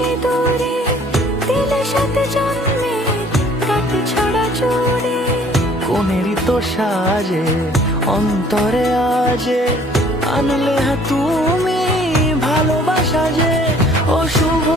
সিঁদুরে দিলে সাথে জন্মের রাতে ছড়া জুড়ে। কোনেরই তো সাজে অন্তরে আজে আনলে তুমি ভালোবাসা যে